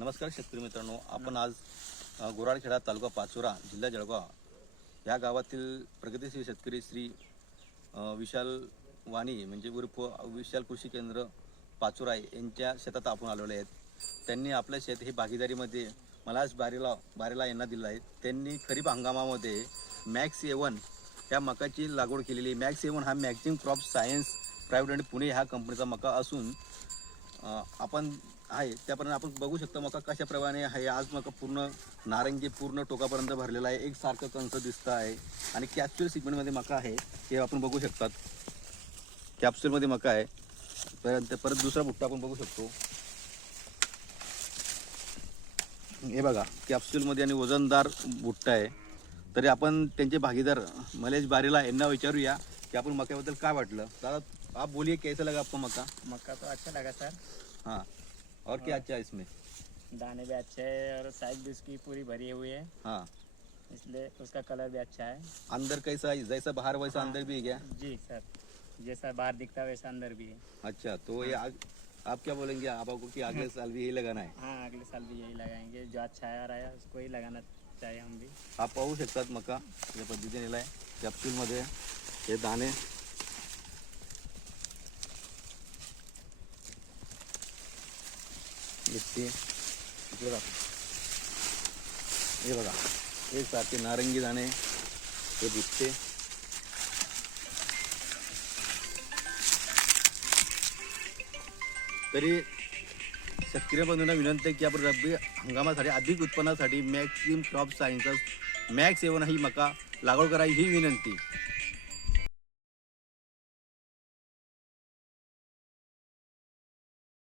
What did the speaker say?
नमस्कार शेतकरी मित्रांनो आपण आज गुराडखेडा गोराडखेडा तालुका पाचोरा जिल्हा जळगाव या गावातील प्रगतीशील शेतकरी श्री विशाल वाणी म्हणजे उर्फ विशाल कृषी केंद्र पाचोरा यांच्या शेतात आपण आलेले आहेत. त्यांनी आपल्या शेत हे भागीदारीमध्ये मला आज बारेला बारेला यांना दिलं आहे. त्यांनी खरीप हंगामामध्ये मॅक्स एवन या मकाची लागवड केलेली मॅक्स एवन हा मॅक्झिम क्रॉप सायन्स प्रायव्हेट आणि पुणे ह्या कंपनीचा मका असून आपण आहे. त्यापर्यंत आपण बघू शकता मका कशाप्रमाणे आहे. आज मका पूर्ण नारंगी पूर्ण टोकापर्यंत भरलेला आहे. एक सारखं कंच दिसतं आहे. आणि कॅप्सूल सिगमेंटमध्ये मका आहे. हे आपण बघू शकतात. कॅप्सूलमध्ये मका आहे. परत परत दुसरा भुट्टा आपण बघू शकतो. हे बघा कॅप्सूलमध्ये आणि वजनदार भुट्टा आहे. तरी आपण त्यांचे भागीदार मलेश बारेला यांना विचारूया की आपण मक्याबद्दल काय वाटलं? दादा आप बोलिए कैसा लगा आपको मका? मक्का तो अच्छा लगा सर. हाँ. और क्या अच्छा है इसमें? दाने भी अच्छे है और साइज़ भी उसकी पूरी भरी हुई है। हाँ। इसलिए उसका कलर भी अच्छा है। अंदर कैसा है जैसा बाहर वैसा अंदर भी है क्या? जी सर जैसा बाहर दिखता है वैसा अंदर भी है। अच्छा तो ये आग, आप क्या बोलेंगे? आप आपको कि अगले साल भी यही लगाना है? हाँ अगले साल भी यही लगाएँगे। जो अच्छा आ रहा है उसको ही लगाना चाहिए हम भी। आप पाहू शकतात मका या पद्धतीने कॅप्सूलमध्ये हे दाणे मिरची इकडे दाखव. हे बघा. एक सारखे नारंगी दाणे हे दिसते. तरी शेतकरी बंधूंना विनंती आहे की आपण रब्बी हंगामासाठी अधिक उत्पन्नासाठी मॅक्सिम क्रॉप सायन्स मॅक्स एवन ही मका लागवड करा ही विनंती.